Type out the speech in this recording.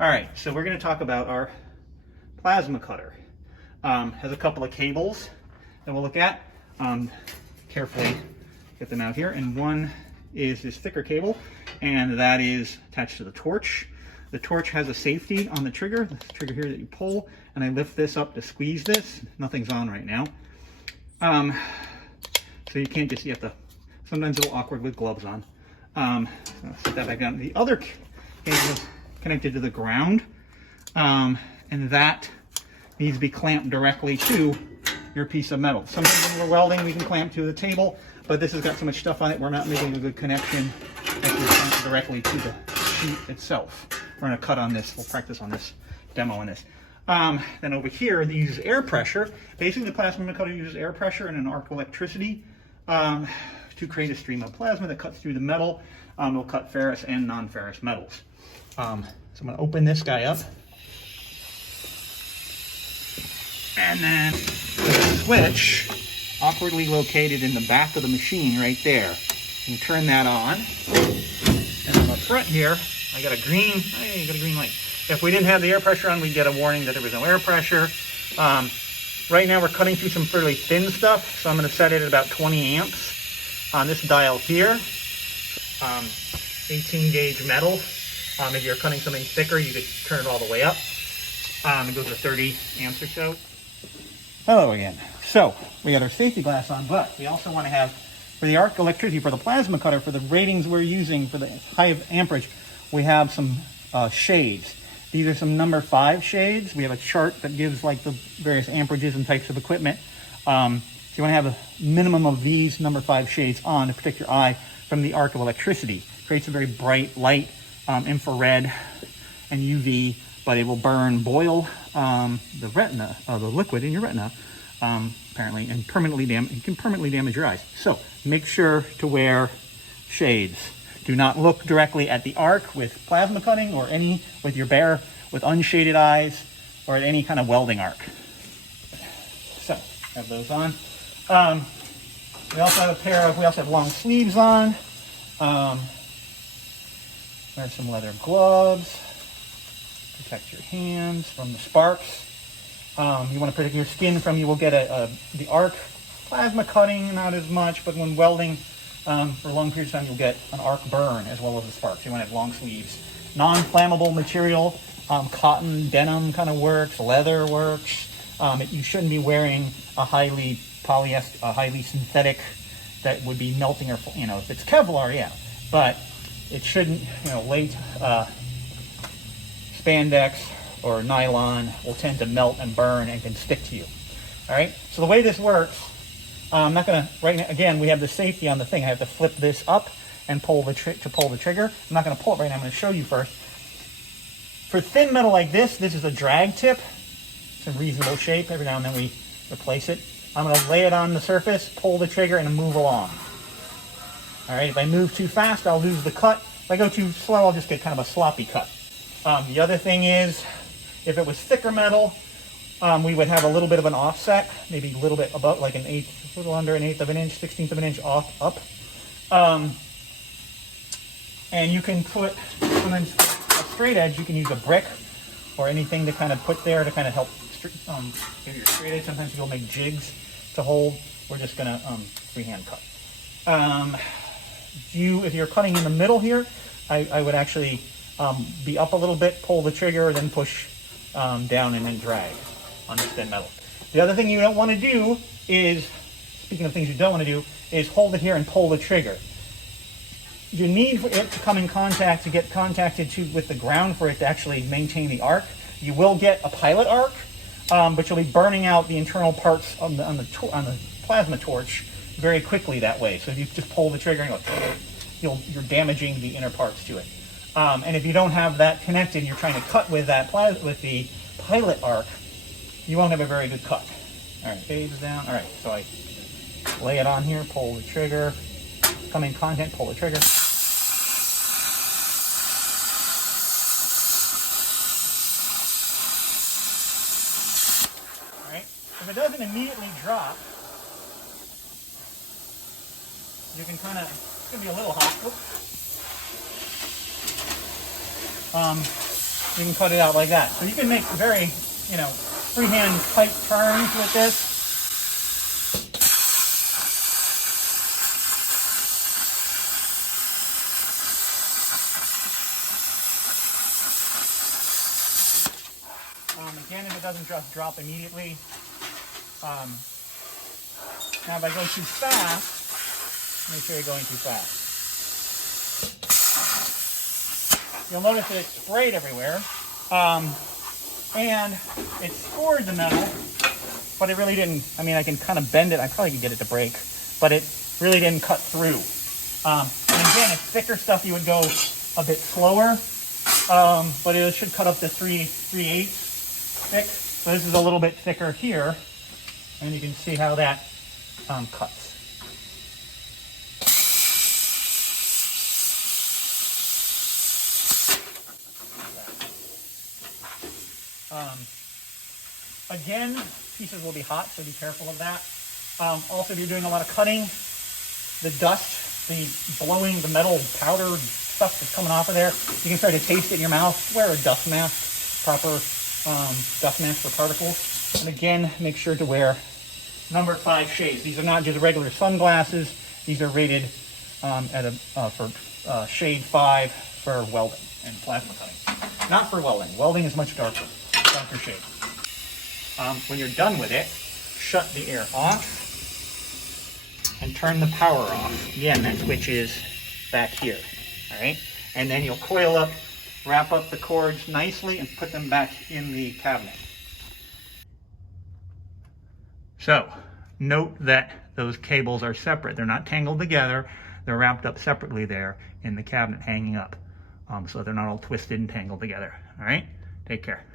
All right, so we're going to talk about our plasma cutter. Has a couple of cables that we'll look at. Carefully get them out here. And one is this thicker cable, and that is attached to the torch. The torch has a safety on the trigger here that you pull, and I lift this up to squeeze this. Nothing's on right now. So you can't just, you have to, sometimes it's a little awkward with gloves on. So I'll set that back down. The other cable is connected to the ground, and that needs to be clamped directly to your piece of metal. Sometimes when we're welding, we can clamp to the table, but this has got so much stuff on it, we're not making a good connection that we clamp directly to the sheet itself. We're going to cut on this. We'll practice on this, demo on this. Then over here, they use air pressure. Basically, the plasma cutter uses air pressure and an arc electricity to create a stream of plasma that cuts through the metal. It'll cut ferrous and non-ferrous metals. So I'm going to open this guy up. And then the switch, awkwardly located in the back of the machine right there. You turn that on. And on the front here, I got a green light. If we didn't have the air pressure on, we'd get a warning that there was no air pressure. Right now we're cutting through some fairly thin stuff, so I'm going to set it at about 20 amps on this dial here. 18 gauge metal. If you're cutting something thicker, you could turn it all the way up. It goes to 30 amps or so. Hello again. So we got our safety glass on, but we also want to have, for the arc electricity, for the plasma cutter, for the ratings we're using for the high amperage, we have some shades. These are some number 5 shades. We have a chart that gives like the various amperages and types of equipment. So you want to have a minimum of these number 5 shades on to protect your eye from the arc of electricity. Creates a very bright light, infrared and UV, but it will boil the retina, the liquid in your retina, apparently, and it can permanently damage your eyes. So make sure to wear shades. Do not look directly at the arc with plasma cutting or with unshaded eyes or at any kind of welding arc. So have those on. We also have long sleeves on. Wear some leather gloves. Protect your hands from the sparks. You want to protect your skin from, you will get the arc plasma cutting, not as much, but when welding for long periods of time, you'll get an arc burn as well as the sparks. You want to have long sleeves. Non-flammable material, cotton, denim kind of works, leather works. You shouldn't be wearing a highly synthetic that would be melting, or if it's Kevlar, yeah, but it shouldn't, spandex or nylon will tend to melt and burn and can stick to you. All right, so the way this works, I'm not going to, right now, again, we have the safety on the thing. I have to flip this up and pull the trigger. I'm not going to pull it right now. I'm going to show you first. For thin metal like this is a drag tip. It's in reasonable shape. Every now and then we replace it. I'm going to lay it on the surface, pull the trigger, and move along. All right, if I move too fast, I'll lose the cut. If I go too slow, I'll just get kind of a sloppy cut. The other thing is, if it was thicker metal, we would have a little bit of an offset, maybe a little bit above, like a little under 1/8 of an inch, 1/16 of an inch up. And you can put, a straight edge, you can use a brick or anything to kind of put there to kind of help give your straight edge. Sometimes you'll make jigs to hold. We're just going to freehand cut. If you're cutting in the middle here, I would actually be up a little bit, pull the trigger, then push down and then drag on this thin metal. The other thing you don't want to do is, speaking of things you don't want to do, is hold it here and pull the trigger. You need for it to come in contact, to get contacted with the ground for it to actually maintain the arc. You will get a pilot arc, but you'll be burning out the internal parts on the plasma torch very quickly that way. So if you just pull the trigger and go, you're damaging the inner parts to it. And if you don't have that connected, you're trying to cut with the pilot arc, you won't have a very good cut. All right, fades down. All right, so I lay it on here, pull the trigger, come in contact, pull the trigger. All right, if it doesn't immediately drop, you can kind of, it's going to be a little hot. you can cut it out like that. So you can make very, you know, freehand tight turns with this. Again, if it doesn't just drop immediately. Now if I go too fast, make sure you're going too fast. You'll notice that it sprayed everywhere. And it scored the metal, but it really didn't. I mean, I can kind of bend it. I probably could get it to break, but it really didn't cut through. And again, if thicker stuff, you would go a bit slower, but it should cut up to 3/8 thick. So this is a little bit thicker here, and you can see how that cuts. Again, pieces will be hot, so be careful of that. Also, if you're doing a lot of cutting, the dust, the blowing, the metal powder stuff that's coming off of there, you can start to taste it in your mouth. Wear a dust mask, proper dust mask for particles. And again, make sure to wear number 5 shades. These are not just regular sunglasses. These are rated for shade 5 for welding and plasma cutting. Not for welding. Welding is much darker shade. When you're done with it, shut the air off and turn the power off. Again, that switch is back here, all right? And then you'll coil up, wrap up the cords nicely, and put them back in the cabinet. So, note that those cables are separate. They're not tangled together. They're wrapped up separately there in the cabinet, hanging up. So they're not all twisted and tangled together, all right? Take care.